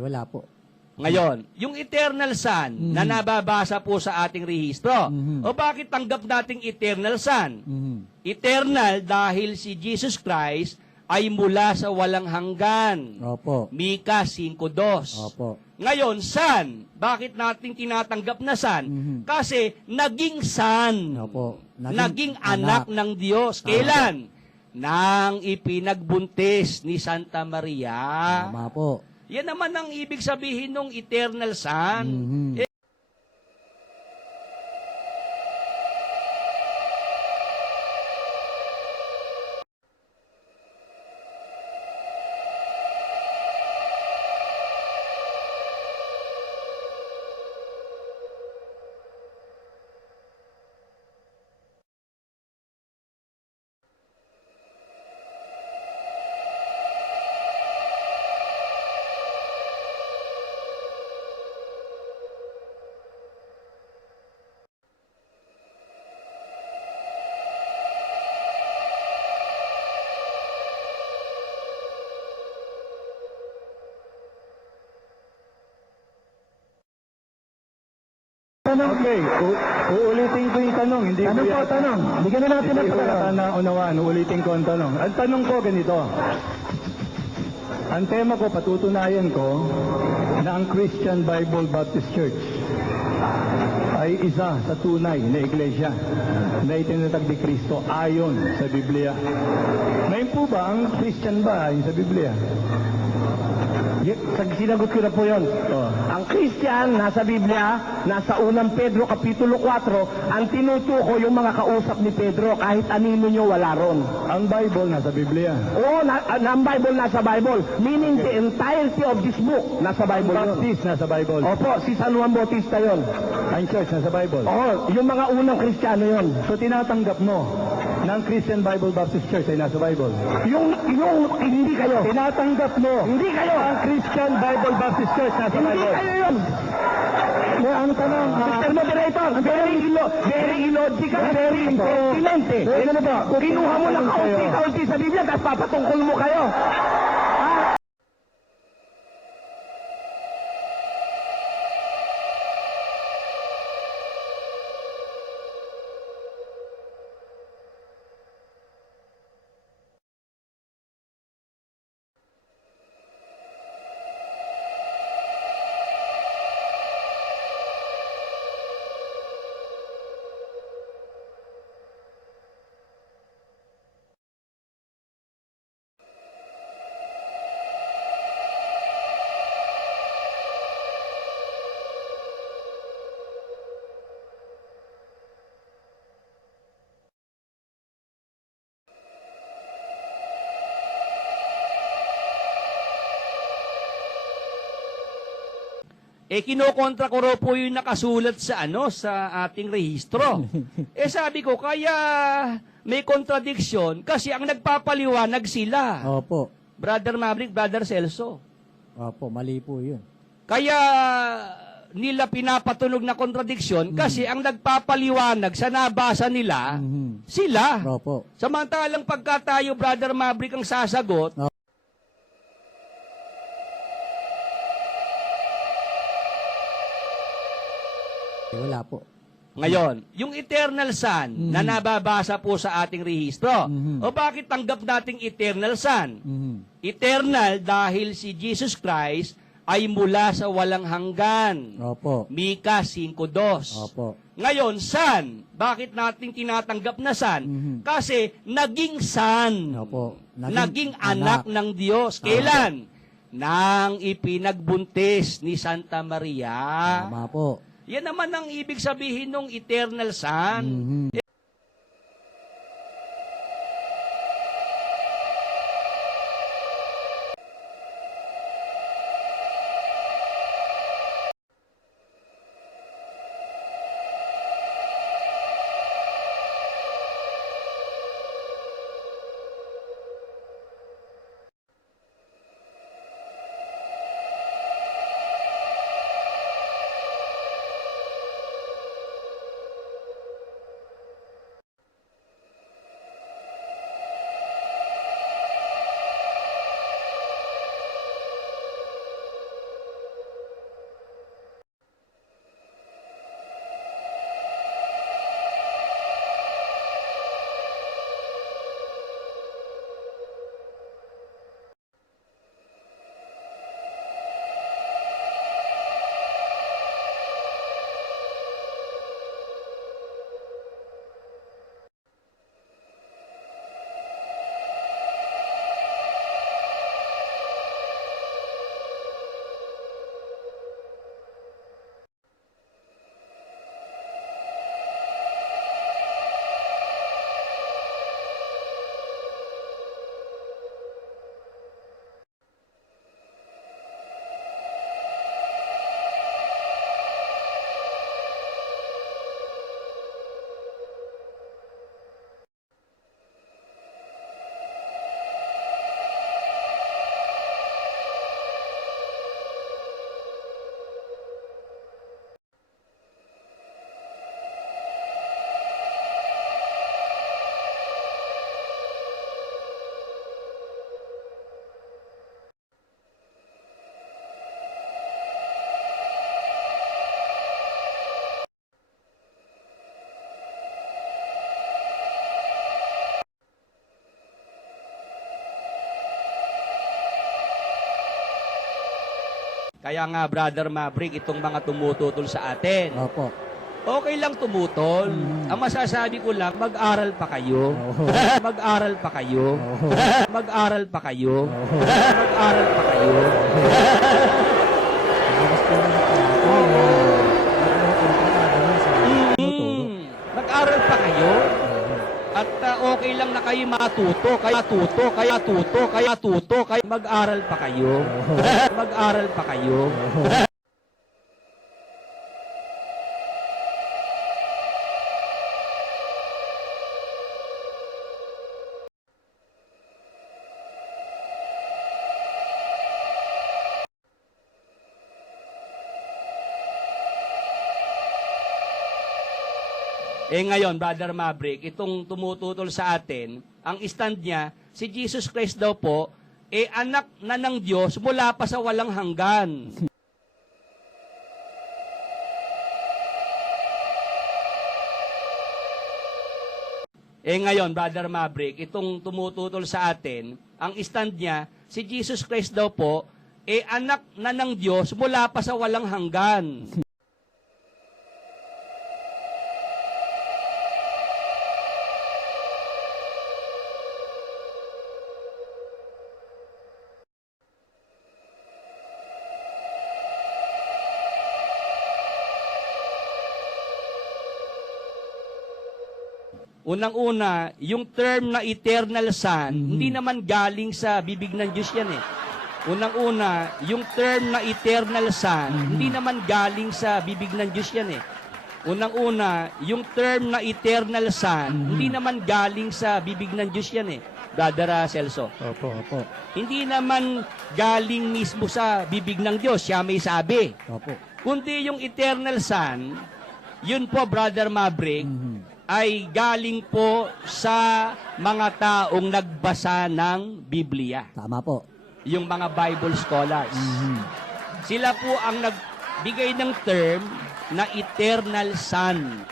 Wala po. Ngayon, yung eternal son na nababasa po sa ating rehistro. Mhm. O bakit tanggap nating eternal son? Mhm. Eternal dahil si Jesus Christ ay mula sa walang hanggan. Opo. Mika 5.2. Opo. Ngayon, son. Bakit natin tinatanggap na son? Mhm. Kasi naging son. Opo. Naging, anak. ng Diyos. Kailan? Nang ipinagbuntis ni Santa Maria. Tama po. Yan naman ang ibig sabihin ng eternal son. Mhm. Tanong. Okay, u- uulitin ko yung tanong. Hindi Tanong ko po, yata- tanong. Bigyan na natin Hindi ng ko tanong. yata naunawaan. Uulitin ko ang tanong. Ang tanong ko ganito. Ang tema ko, patutunayan ko na ang Christian Bible Baptist Church ay isa sa tunay na iglesia na itinatag ni Kristo ayon sa Biblia. Ngayon po ba, ang Christian ba ayon sa Biblia? Sinagot ko na po yun. Oh. Ang Christian, nasa Biblia, nasa unang Pedro, Kapitulo 4, ang tinutuko yung mga kausap ni Pedro, kahit anino nyo, wala ron. Ang Bible nasa Biblia. Oo, na, ah, ang Bible nasa Bible. Meaning the entirety of this book, nasa Bible yun. Baptist nasa Bible. Opo, si San Juan Bautista yon. Ang church nasa Bible. Oo, yung mga unang Kristiyano yon. So tinatanggap mo ang Christian Bible Baptist Church ay nasa Bible. Yung, yung, hindi kayo. Tinatanggap mo Hindi kayo. ang Christian Bible Baptist Church nasa Hindi Bible. kayo yun. May ang tanong, Mr. Moderator, very, ilo, very illogical, very impertinent eh. Ano? Kinuha mo lang kaunti-kaunti sa Biblia, tapos papatungkol mo kayo. Eh, kinokontra ko raw po yung nakasulat sa ano, sa ating rehistro. eh, sabi ko, kaya may contradiction kasi ang nagpapaliwanag sila. Opo. Brother Maverick, Brother Celso. Opo, mali po yun. Kaya nila pinapatunog na contradiction kasi ang nagpapaliwanag sa nabasa nila, Mhm. sila. Opo. Samantalang pagka tayo, Brother Maverick, ang sasagot, Eh, wala po. Ngayon, yung eternal son na nababasa po sa ating rehistro. Mhm. O bakit tanggap nating eternal son? Mhm. Eternal dahil si Jesus Christ ay mula sa walang hanggan. Opo. Mika 5.2. Opo. Ngayon, son. Bakit natin tinatanggap na son? Mhm. Kasi naging son. Opo. Naging, anak, ng Diyos. Kailan? Nang ipinagbuntis ni Santa Maria. Tama po. Yan naman ang ibig sabihin ng eternal son. Mhm. Kaya nga, Brother Maverick, itong mga tumututol sa atin. Opo. Okay lang tumutol. Mm. Ang masasabi ko lang, mag-aral pa kayo. Oo. mag-aral pa kayo. Oo. mag-aral pa kayo. Oo. mag-aral pa kayo. Okay lang na kayo matuto, kaya tuto, kaya tuto, kaya tuto, kaya mag-aral pa kayo. mag-aral pa kayo. Eh ngayon, Brother Maverick, itong tumututol sa atin, ang stand niya, si Jesus Christ daw po, eh anak na ng Diyos mula pa sa walang hanggan. Eh ngayon, Brother Maverick, itong tumututol sa atin, ang stand niya, si Jesus Christ daw po, eh anak na ng Diyos mula pa sa walang hanggan. Unang-una, yung term na eternal son, hindi naman galing sa bibig ng Diyos yan eh. Unang-una, yung term na eternal son, hindi naman galing sa bibig ng Diyos yan eh. Unang-una, yung term na eternal son, hindi naman galing sa bibig ng Diyos yan eh. Ah, Celso. Opo, opo. Hindi naman galing mismo sa bibig ng Diyos, siya may sabi. Opo. Kundi yung eternal son, yun po, Brother Maverick, Mhm. Ay galing po sa mga taong nagbasa ng Biblia. Tama po. Yung mga Bible scholars. Mhm. Sila po ang nagbigay ng term na eternal son.